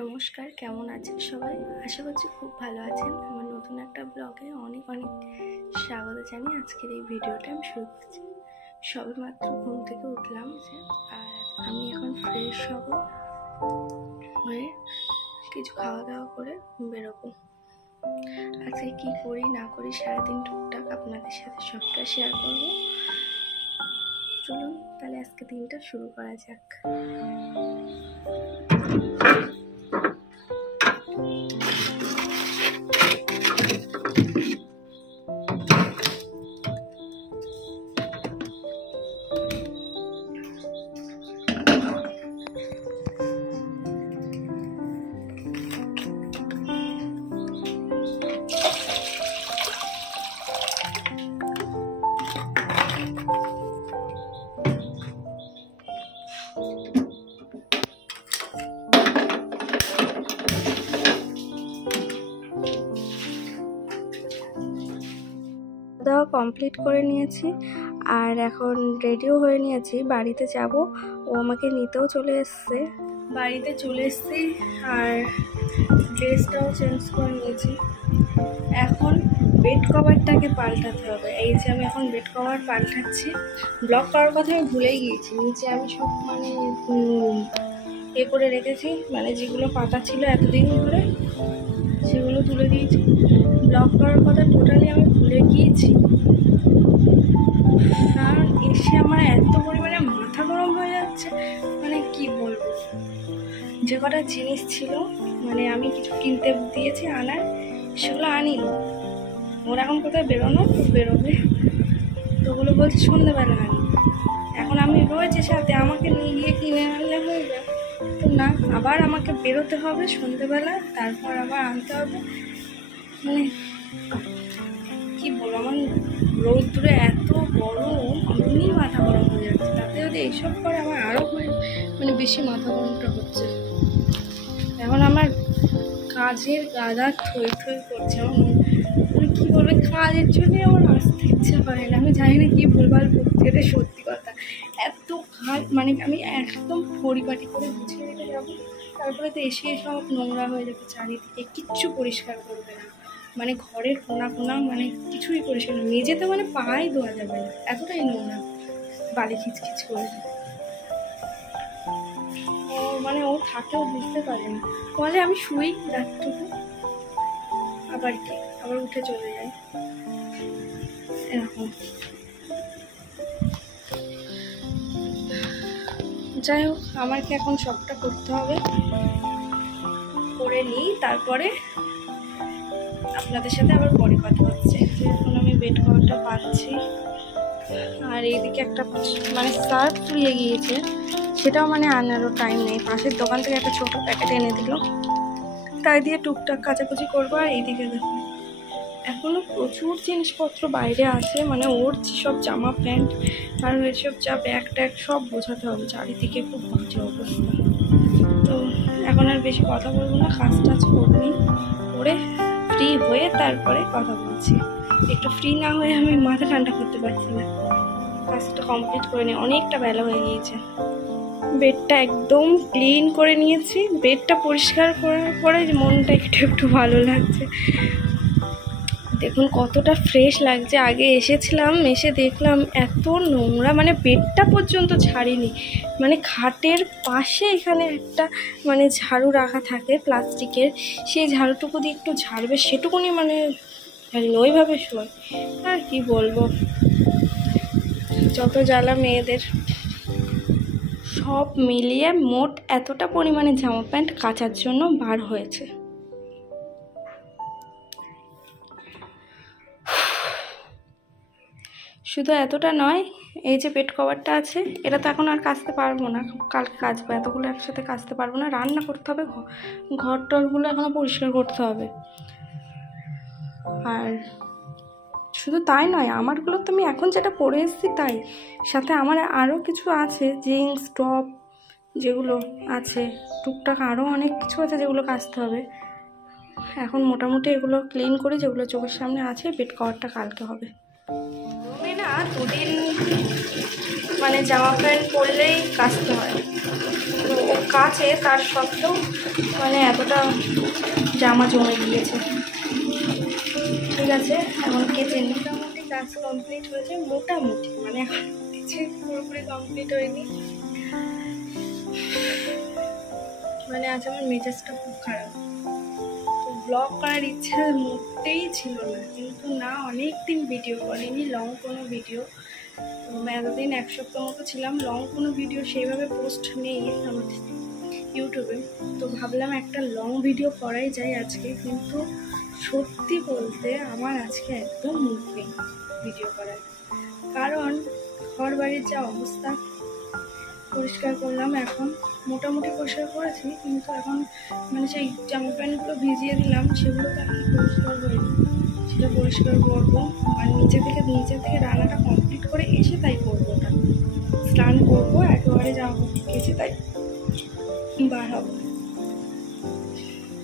নমস্কার, কেমন আছেন সবাই? আশা করছি খুব ভালো আছেন। আমার নতুন একটা ব্লগে অনেক স্বাগত জানিয়ে আজকের এই ভিডিওটা আমি শুরু করছি। সবেমাত্র ঘুম থেকে উঠলাম আর আমি এখন ফ্রেশ হব, হয়ে কিছু খাওয়া দাওয়া করে বেরোবো। আজকে কি করি না করি সারাদিন টুকটাক আপনাদের সাথে সবটা শেয়ার করবো। চলুন তাহলে আজকে দিনটা শুরু করা যাক। দাওয়া কমপ্লিট করে নিয়েছি আর এখন রেডিও হয়ে নিয়েছি, বাড়িতে যাব। ও আমাকে নিতেও চলে এসছে, বাড়িতে চলে এসছি আর ড্রেসটাও চেঞ্জ করে নিয়েছি। এখন বেড কভারটাকে পাল্টাতে হবে। এই যে আমি এখন বেড কভার পাল্টাচ্ছি। ব্লক করার কথা আমি ভুলেই গিয়েছি। নিচে আমি সব এ করে রেখেছি, যেগুলো পাতা ছিল এতদিন ধরে সেগুলো তুলে দিয়েছি। ব্লক করার কথা টোটালি আমি ভুলে গিয়েছি, কারণ এসে আমার এত পরিমাণে মাথা গরম হয়ে যাচ্ছে, কি বলবো। যে কটা জিনিস ছিল আমি কিছু কিনতে দিয়েছি আনার, সেগুলো আনিনি। ওর এখন কোথায় বেরোবে, তো ওগুলো বলছে সন্ধ্যেবেলা আনি। এখন আমি রয়েছে সাথে, আমাকে নিয়ে গিয়ে কিনে আনলে হয়ে যায়। তো না, আবার আমাকে বেরোতে হবে সন্ধ্যেবেলা, তারপর আবার আনতে হবে। কি বলবো, আমার রোদ্দুরে এত গরম, এমনি মাথা গরম হয়ে যাচ্ছে। তাতে যদি এইসব করে আমার আরও বেশি মাথা গরমটা হচ্ছে। এখন আমার কাজের গাদা থই করছে। আমার কি বলবে, কাজের জন্য আমার আসতে ইচ্ছে হয় না। আমি জানি না কি ভুলভাল করছি, এটা সত্যি কথা। এত কাজ আমি একদম পরিপাটি করে গুছিয়ে রেখে যাবো, তারপরে তো এসে সব নোংরা হয়ে যাবে চারিদিকে, কিচ্ছু পরিষ্কার করবে না। ঘরের কোনা কিছুই পরিষ্কার না, মেঝেতে পাই ধোয়া যাবে না, এতটাই নোংরা, বালি খিচখিচ করে। ও থাকেও বুঝতে পারে না, বলে আমি শুই রাতটুকু, আবার উঠে চলে যায় এরকম। যাই হোক, আমাকে এখন সবটা করতে হবে, করে নিই, তারপরে আপনাদের সাথে আবার পরে কথা হচ্ছে। এখন আমি বেড কভারটা পাচ্ছি, আর এইদিকে একটা সার্ফ ফুরিয়ে গিয়েছে, সেটাও আনারও টাইম নেই। পাশের দোকান থেকে একটা ছোটো প্যাকেট এনে দিল, তাই দিয়ে টুকটাক কাচাকুচি করবো। আর এইদিকে দেখুন, এখনও প্রচুর জিনিসপত্র বাইরে আছে, ওর যেসব জামা প্যান্ট আর এসব যা ব্যাগ ট্যাগ সব বোঝাতে হবে। চারিদিকে খুব বাজে অবস্থা। তো এখন আর বেশি কথা বলবো না, কাজ টাজ করে ফ্রি হয়ে তারপরে কথা বলছি। একটু ফ্রি না হয়ে আমি মাথা ঠান্ডা করতে পারছি না। কাজটা কমপ্লিট করে নিই, অনেকটা বেলা হয়ে গিয়েছে। বেডটা একদম ক্লিন করে নিয়েছি। বেডটা পরিষ্কার করার পরে মনটা একটু ভালো লাগছে। দেখুন কতটা ফ্রেশ লাগছে। আগে এসেছিলাম, এসে দেখলাম এত নোংরা, বেডটা পর্যন্ত ছাড়িনি। খাটের পাশে এখানে একটা ঝাড়ু রাখা থাকে প্লাস্টিকের, সেই ঝাড়ুটুকু দিয়ে একটু ঝাড়বে, সেটুকুনি জানি ওইভাবে শোয়। আর কি বলবো, যত জ্বালা মেয়েদের। সব মিলিয়ে মোট এতটা পরিমাণে জামা প্যান্ট কাচার জন্য বার হয়েছে। শুধু এতটা নয়, এই যে বেড কভারটা আছে, এটা তো এখন আর কাচতে পারবো না, কালকে কাচবো। এতগুলো একসাথে কাচতে পারবো না, রান্না করতে হবে, ঘর টরগুলো এখনও পরিষ্কার করতে হবে। আর শুধু তাই নয়, আমারগুলো তো আমি এখন যেটা পরে এসেছি তাই, সাথে আমার আরও কিছু আছে, জিন্স টপ যেগুলো আছে, টুকটাক আরও অনেক কিছু আছে যেগুলো কাচতে হবে। এখন মোটামুটি এগুলো ক্লিন করি, যেগুলো চোখের সামনে আছে। বেড কভারটা কালকে হবে। দুদিন জামা প্যান্ট পরলেই কাচতে হয়, কাছে তার সত্ত্বেও মানে এতটা জামা জমে গিয়েছে। ঠিক আছে, এখন কেচে নিই। মোটামুটি কাজ কমপ্লিট হয়েছে, মোটামুটি মানে এখন কিছু পুরোপুরি কমপ্লিট হয়নি। মানে আজ আমার মেজাজটা খুব খারাপ, তো ব্লগ করার ইচ্ছা মোটেই ছিল না, কিন্তু না অনেক দিন ভিডিও করিনি, লং কোনো ভিডিও। এতদিন 1 সপ্তাহ মতো ছিলাম, লং কোনো ভিডিও সেইভাবে পোস্ট নেই আমাদের ইউটিউবে, তো ভাবলাম একটা লং ভিডিও করাই যায় আজকে। কিন্তু সত্যি বলতে আমার আজকে একদম মুড নেই ভিডিও করার, কারণ ঘর বাড়ির যা অবস্থা। পরিষ্কার করলাম, এখন মোটামুটি পরিষ্কার করেছি, কিন্তু এখন মানে সেই জামা প্যান্টগুলো ভিজিয়ে দিলাম, সেগুলো তো এখন পরিষ্কার হয়নি, সেটা পরিষ্কার করবো। আর নিচে থেকে রান্নাটা কমপ্লিট করে এসে তাই করবো, ওটা স্নান করবো, একেবারে জামা কাপড় কেচে তাই বার হবো।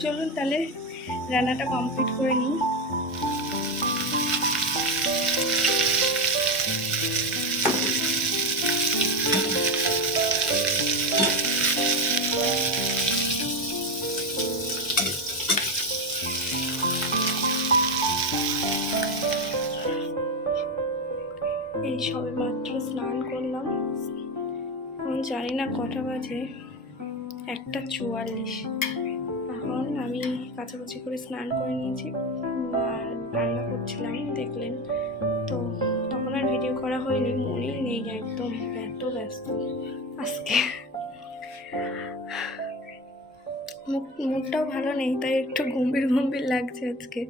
চলুন তাহলে রান্নাটা কমপ্লিট করে নিই। এই সবে মাত্র স্নান করলাম, এখন জানি না কটা বাজে, 1:44। এখন আমি কাছাকাছি করে স্নান করে নিয়েছি আর রান্না করছিলাম, দেখলেন তো। তখন আর ভিডিও করা হয়নি, মনেই নেই একদম, এত ব্যস্ত আজকে। মুডটাও ভালো নেই, তাই একটু গম্ভীর লাগছে আজকে।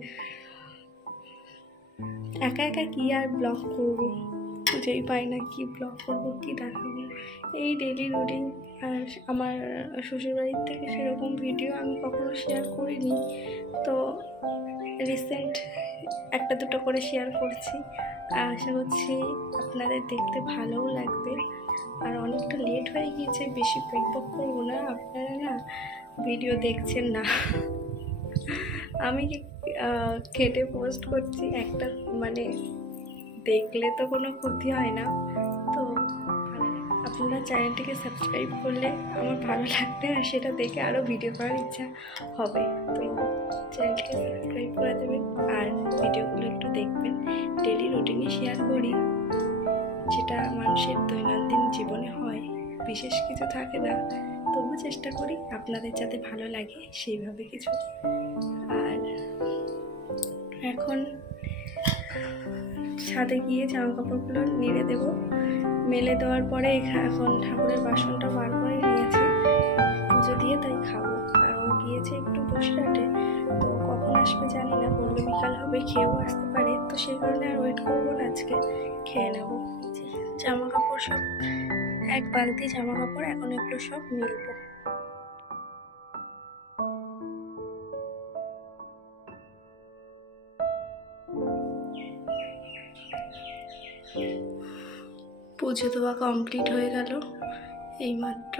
একা একা কি আর ব্লগ করবো, খুঁজেই পাই না কি ব্লগ করবো, কি দেখাবো। এই ডেলি রুটিন। আর আমার শ্বশুরবাড়ির থেকে সেরকম ভিডিও আমি কখনো শেয়ার করিনি, তো রিসেন্ট 1-2 করে শেয়ার করছি। আর আশা করছি আপনাদের দেখতে ভালোও লাগবে। আর অনেকটা লেট হয়ে গিয়েছে, বেশি বকবক করবো না, আপনারা না ভিডিও দেখছেন না। আমি কেটে পোস্ট করছি, একটা মানে দেখলে তো কোনো ক্ষতি হয় না, তো আপনারা চ্যানেলটিকে সাবস্ক্রাইব করলে আমার ভালো লাগবে, আর সেটা দেখে আরও ভিডিও করার ইচ্ছা হবে। তো চ্যানেলটিকে সাবস্ক্রাইব করে দেবেন আর ভিডিওগুলো একটু দেখবেন। ডেলি রুটিনে শেয়ার করি, যেটা মানুষের দৈনন্দিন জীবনে হয়, বিশেষ কিছু থাকে না, তবু চেষ্টা করি আপনাদের যাতে ভালো লাগে সেইভাবে কিছু। আর এখন ছাদে গিয়ে জামা কাপড়গুলো নেড়ে দেবো, মেলে দেওয়ার পরে এখন ঠাকুরের বাসনটা বার করে নিয়েছি পুজো দিয়ে, তাই খাবো। আর ও গিয়েছে একটু বসিরহাটে, তো কখন আসবে জানি না, বললো বিকাল হবে, খেয়েও আসতে পারে, তো সেই কারণে আর ওয়েট করবো না, আজকে খেয়ে নেবো। জামা কাপড় সব 1 বালতি জামা কাপড়, এখন এগুলো সব মিলবো। পুজো দেওয়া কমপ্লিট হয়ে গেল এইমাত্র,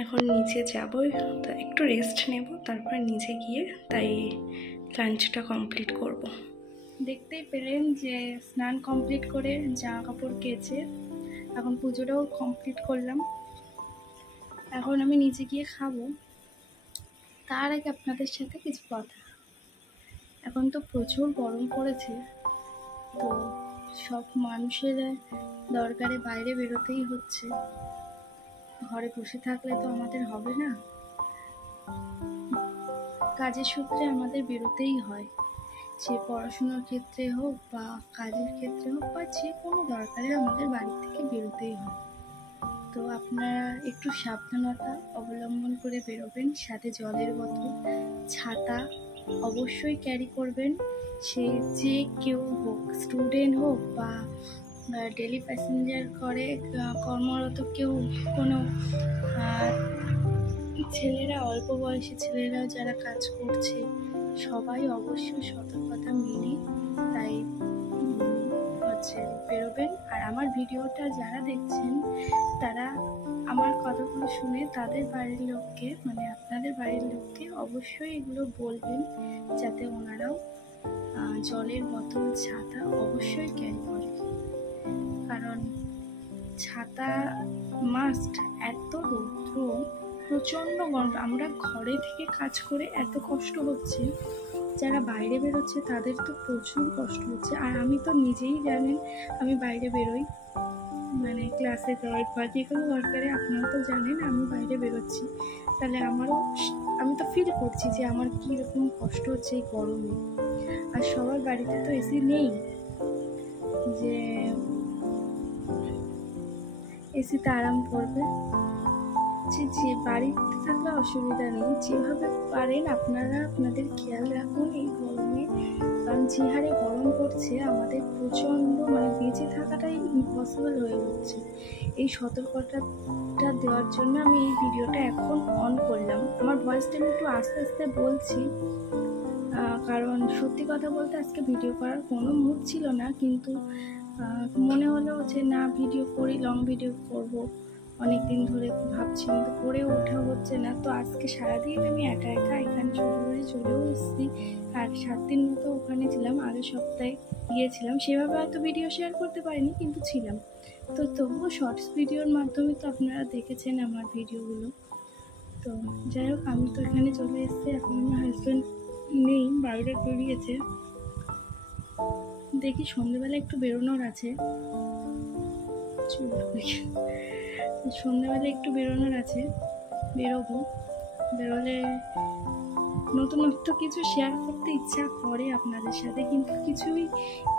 এখন নিচে যাবো, তো একটু রেস্ট নেব, তারপর নিচে গিয়ে তাই লাঞ্চটা কমপ্লিট করব। দেখতেই পেলেন যে স্নান কমপ্লিট করে জামা কাপড় কেচে এখন পুজোটাও কমপ্লিট করলাম। এখন আমি নিচে গিয়ে খাবো, তার আগে আপনাদের সাথে কিছু কথা। এখন তো প্রচুর গরম পড়েছে, তো সব মানুষের দরকারে বাইরে বেরোতেই হচ্ছে, ঘরে বসে থাকলে তো আমাদের হবে না, কাজের সূত্রে আমাদের বেরোতেই হয়, সে পড়াশোনার ক্ষেত্রে হোক বা কাজের ক্ষেত্রে হোক বা যে কোনো দরকারে আমাদের বাড়ি থেকে বেরোতেই হয়। তো আপনারা একটু সাবধানতা অবলম্বন করে বেরোবেন, সাথে জলের বোতল, ছাতা অবশ্যই ক্যারি করবেন। সে যে কেউ হোক, স্টুডেন্ট হোক বা ডেলি প্যাসেঞ্জার করে কর্মরত কেউ, কোনো ছেলেরা, অল্প বয়সী ছেলেরা যারা কাজ করছে, সবাই অবশ্যই সতর্কতা মেনে তাই বেরোবেন। আর আমার ভিডিওটা যারা দেখছেন তারা আমার কথাগুলো শুনে তাদের বাড়ির লোককে, মানে আপনাদের বাড়ির লোককে অবশ্যই এগুলো বলবেন, যাতে ওনারাও জলের বোতল, ছাতা অবশ্যই ক্যারি করে। কারণ ছাতা মাস্ট। এত রৌদ্র, প্রচণ্ড গরম। আমরা ঘরে থেকে কাজ করে এত কষ্ট হচ্ছে, যারা বাইরে বেরোচ্ছে তাদের তো প্রচুর কষ্ট হচ্ছে। আর আমি তো নিজেই জানেন আমি বাইরে বেরোই, মানে ক্লাসে যাওয়ার বা যে কোনো দরকারে, আপনারা তো জানেন আমি বাইরে বেরোচ্ছি। তাহলে আমি তো ফিল করছি যে আমার কীরকম কষ্ট হচ্ছে এই গরমে। আর সবার বাড়িতে তো এসি নেই যে এসিতে আরাম করবে। যে বাড়িতে থাকলে অসুবিধা নেই, যেভাবে পারেন আপনারা আপনাদের খেয়াল রাখুন এই গরমে। কারণ যে হারে গরম পড়ছে আমাদের প্রচণ্ড মানে বেঁচে থাকাটাই ইম্পসিবল হয়ে উঠছে। এই সতর্কতাটা দেওয়ার জন্য আমি এই ভিডিওটা এখন অন করলাম। আমার ভয়েসটা আমি একটু আস্তে আস্তে বলছি, কারণ সত্যি কথা বলতে আজকে ভিডিও করার কোনো মুড ছিল না, কিন্তু মনে হলো যে না ভিডিও করি, লং ভিডিও করব। অনেক দিন ধরে ভাবছি কিন্তু করে ওঠা হচ্ছে না। তো আজকে সারাদিন আমি একা একা এখানে শ্বশুরবাড়ি চলেও এসেছি, আর 7 দিন মতো ওখানে ছিলাম। আগের সপ্তাহে গিয়েছিলাম, সেভাবে হয়তো ভিডিও শেয়ার করতে পারিনি, কিন্তু ছিলাম। তো তবুও শর্টস ভিডিওর মাধ্যমে তো আপনারা দেখেছেন আমার ভিডিওগুলো। তো যাই হোক, আমি তো এখানে চলে এসেছি। এখন আমার হাজব্যান্ড নেই, বাইরে বেরিয়েছে। দেখি সন্ধ্যেবেলা একটু বেরোনোর আছে, সন্ধ্যেবেলা একটু বেরোনোর আছে, বেরোবো। বেরোলে নতুনত্ব কিছু শেয়ার করতে ইচ্ছা করে আপনাদের সাথে, কিন্তু কিছুই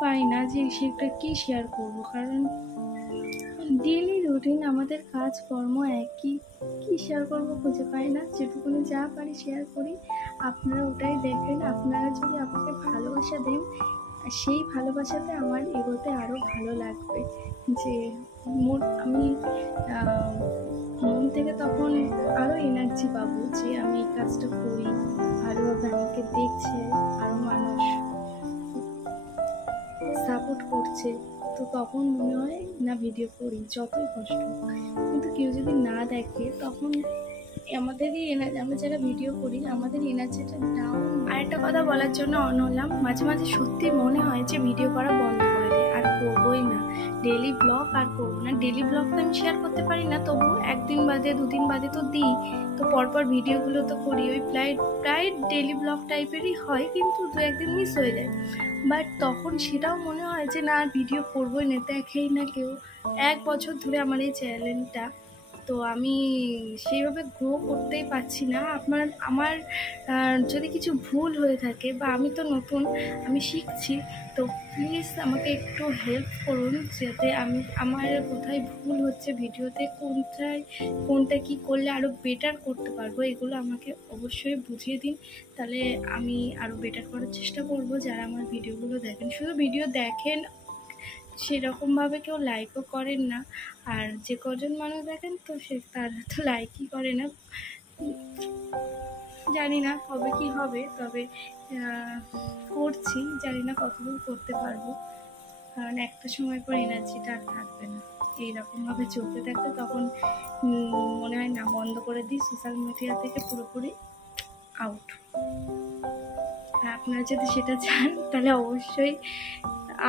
পাই না যে সেটা কি শেয়ার করব। কারণ ডেইলি রুটিন, আমাদের কাজকর্ম একই, কি শেয়ার করবো খুঁজে পাই না। যেটুকুনি যা পারি শেয়ার করি, আপনারা ওটাই দেখেন। আপনারা যদি আমাকে ভালোবাসা দেন, সেই ভালোবাসাতে আমার এগোতে আরও ভালো লাগবে। যে আমি মন থেকে তখন আরও এনার্জি পাবো যে আমি এই কাজটা করি, আরও আমাকে দেখছে, আরও মানুষ সাপোর্ট করছে। তো তখন মনে হয় না ভিডিও করি, যতই কষ্ট। কিন্তু কেউ যদি না দেখে তখন আমাদেরই এনার্জি, আমরা যারা ভিডিও করি আমাদের এনার্জিটা ডাউন। আরেকটা কথা বলার জন্য অন হলাম, মাঝে মাঝে সত্যি মনে হয় যে ভিডিও করা বন্ধ করে দিই, আর করবোই না। ডেলি ব্লগ আর করবো না। ডেলি ব্লগ তো আমি শেয়ার করতে পারি না, তবু একদিন বাদে দুদিন বাদে তো দিই। তো পরপর ভিডিওগুলো তো করি, ওই প্রায় ডেলি ব্লগ টাইপেরই হয়, কিন্তু 2-1 দিন মিস হয়ে যায়। বাট তখন সেটাও মনে হয় যে না, ভিডিও করবোই না। দেখেই না কেউ। 1 বছর ধরে আমার এই চ্যানেলটা, তো আমি সেইভাবে গ্রো করতেই পারছি না। আমার যদি কিছু ভুল হয়ে থাকে, বা আমি তো নতুন, আমি শিখছি, তো প্লিজ আমাকে একটু হেল্প করুন, যাতে আমার কোথায় ভুল হচ্ছে ভিডিওতে, কোনটা কি করলে আরও বেটার করতে পারবো, এগুলো আমাকে অবশ্যই বুঝিয়ে দিন। তাহলে আমি আরও বেটার করার চেষ্টা করব। যারা আমার ভিডিওগুলো দেখেন, শুধু ভিডিও দেখেন, সেরকমভাবে কেউ লাইকও করেন না। আর যে কজন মানুষ দেখেন, তো তারা তো লাইকই করে না। জানি না কবে কি হবে, তবে করছি, জানি না কতদূর করতে পারবো। কারণ একটা সময় পর এনার্জিটা আর থাকবে না। এইরকমভাবে চলতে থাকতে তখন মনে হয় না, বন্ধ করে দিই, সোশ্যাল মিডিয়া থেকে পুরোপুরি আউট। আপনারা যদি সেটা চান তাহলে অবশ্যই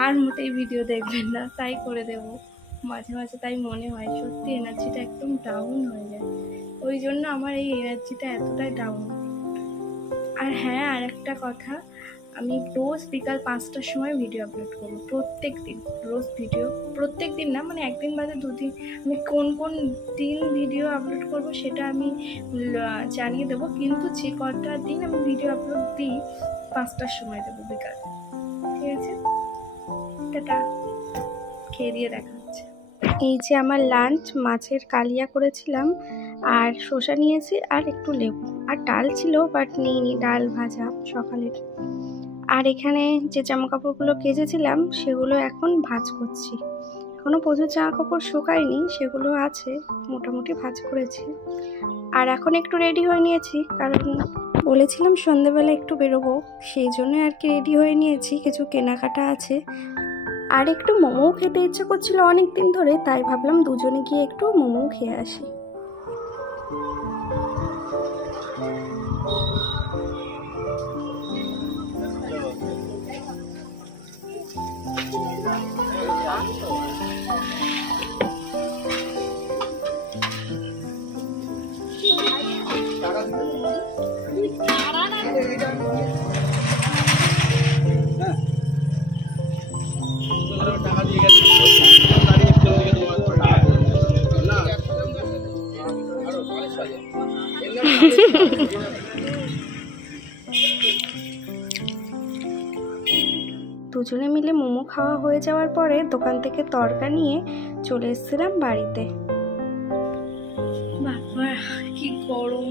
আর মোটেই ভিডিও দেখবেন না, তাই করে দেব। মাঝে মাঝে তাই মনে হয়, সত্যি এনার্জিটা একদম ডাউন হয়ে যায়। ওই জন্য আমার এই এনার্জিটা এতটাই ডাউন। আর হ্যাঁ, আর একটা কথা, আমি রোজ বিকাল 5টার সময় ভিডিও আপলোড করবো, প্রত্যেক দিন। রোজ ভিডিও, প্রত্যেক দিন না, মানে একদিন বাদে 2 দিন। আমি কোন দিন ভিডিও আপলোড করব সেটা আমি জানিয়ে দেবো, কিন্তু যে কটা দিন আমি ভিডিও আপলোড দিই 5টার সময় দেবো বিকাল। ঠিক আছে, টাটা। খেয়ে দিয়ে দেখা হচ্ছে। এই যে আমার লাঞ্চ, মাছের কালিয়া করেছিলাম, আর শসা নিয়েছি, আর একটু লেবু, আর ডাল ছিল বাট নিইনি, ডাল ভাজা সকালের। আর এখানে যে জামা কাপড়গুলো কেচেছিলাম সেগুলো এখন ভাঁজ করছি। এখনও প্রচুর জামা কাপড় শুকায়নি, সেগুলো আছে, মোটামুটি ভাঁজ করেছি। আর এখন একটু রেডি হয়ে নিয়েছি, কারণ বলেছিলাম সন্ধ্যেবেলা একটু বেরোবো, সেই জন্য আর কি রেডি হয়ে নিয়েছি। কিছু কেনাকাটা আছে, আর একটু মোমো খেতে ইচ্ছে করছিল অনেক দিন ধরে, তাই ভাবলাম দুজনে গিয়ে একটু মোমো খেয়ে আসি। দুজনে মিলে মোমো খাওয়া হয়ে যাওয়ার পরে দোকান থেকে তরকা নিয়ে চলে এসেছিলাম বাড়িতে। বাবা কি গরম।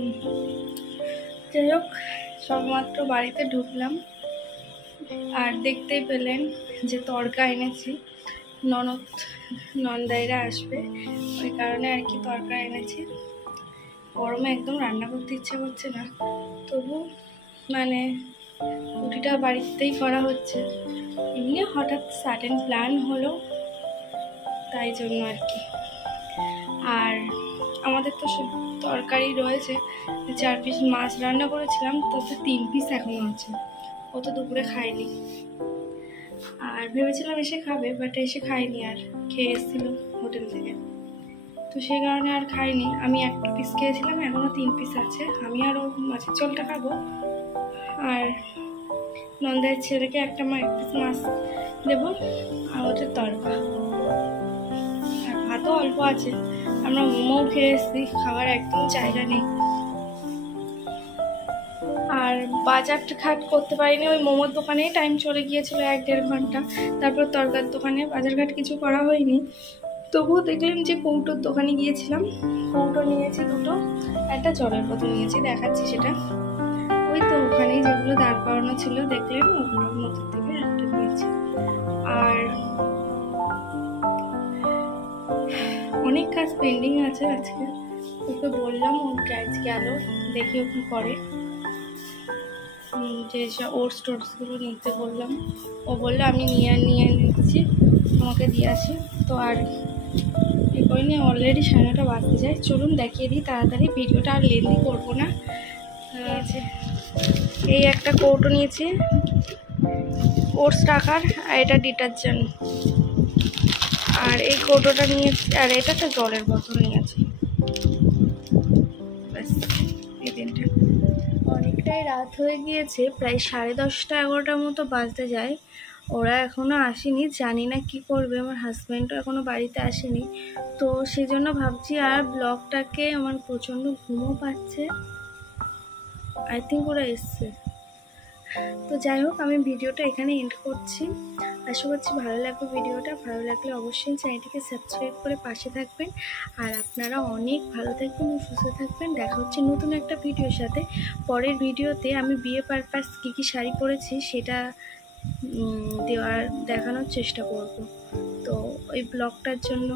যাই হোক, সবেমাত্র বাড়িতে ঢুকলাম আর দেখতেই পেলেন যে তরকা এনেছি। নন্দাইরা আসবে, ওই কারণে আর কি তরকা এনেছি। গরমে একদম রান্না করতে ইচ্ছা করছে না, তবু মানে রুটিটা বাড়িতেই করা হচ্ছে। এমনি হঠাৎ সাডেন প্ল্যান হলো, তাই জন্য আর কি। আর আমাদের তো সব তরকারি রয়েছে, 4 পিস মাছ রান্না করেছিলাম, তাতে 3 পিস এখনো আছে। ও তো দুপুরে খায়নি, আর ভেবেছিলাম এসে খাবে, বাট এসে খায়নি, আর খেয়ে এসেছিল হোটেল থেকে, তো সেই কারণে আর খাইনি। আমি 1 পিস খেয়েছিলাম, এখনো 3 পিস আছে। আমি আরও মাছের ঝোলটা খাবো, আর নন্দাইয়ের ছেলেকে 1 পিস মাছ দেবো, আর হচ্ছে তরকা, আর ভাতও অল্প আছে। আমরা মোমো খেয়ে এসেছি, খাবার একদম জায়গা নেই। আর বাজার ঘাট করতে পারিনি, ওই মোমোর দোকানেই টাইম চলে গিয়েছিল 1-1.5 ঘন্টা। তারপর তরকার দোকানে বাজার ঘাট কিছু করা হয়নি। তবুও দেখলেন যে কৌটোর দোকানে গিয়েছিলাম, কৌটো নিয়েছি 2টো, একটা জলের বোতল নিয়েছি, দেখাচ্ছি সেটা। ওই তো ওখানেই যেগুলো দাঁড় করানো ছিল দেখলেন, ওগুলোর মধ্যে থেকে একটা নিয়েছি। আর অনেক কাজ পেন্ডিং আছে আজকে। ওকে বললাম, ও কাজ গেল, দেখি ও কি করে। যে ওটসগুলো নিতে বললাম, ও বললো আমি নিয়ে নিচ্ছি, আমাকে দিয়ে আসি। তো আর এ করিনি, অলরেডি 9:30 বাজতে যায়। চলুন দেখিয়ে দিই তাড়াতাড়ি, ভিডিওটা আর লেন্দি করবো না। এই একটা কৌটো নিয়েছি ওটস রাখার, আর এটা ডিটারজেন্ট। আর এই কৌটোটা নিয়েছি, আর এটা একটা জলের বোতল নিয়েছি। ব্যাস, এই 3টা। অনেকটাই রাত হয়ে গিয়েছে, প্রায় 10:30-11টার মতো বাজতে যায়। ওরা এখনও আসেনি, জানি না কি করবে। আমার হাজব্যান্ডও এখনও বাড়িতে আসেনি, তো সেই জন্য ভাবছি। আর ব্লগটাকে আমার প্রচণ্ড ঘুমও পাচ্ছে, আই থিঙ্ক ওরা এসছে। তো যাই হোক, আমি ভিডিওটা এখানে এন্ড করছি। আশা করছি ভালো লাগবে ভিডিওটা। ভালো লাগলে অবশ্যই চ্যানেলটিকে সাবস্ক্রাইব করে পাশে থাকবেন। আর আপনারা অনেক ভালো থাকবেন ও সুস্থ থাকবেন। দেখা হচ্ছে নতুন একটা ভিডিওর সাথে। পরের ভিডিওতে আমি বিয়ে পারপাস কী শাড়ি পরেছি সেটা দেখানোর চেষ্টা করব। তো ওই ব্লগটার জন্য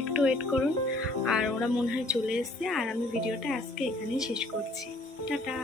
একটু ওয়েট করুন। আর ওরা মনে হয় চলে এসছে, আর আমি ভিডিওটা আজকে এখানেই শেষ করছি। টাটা।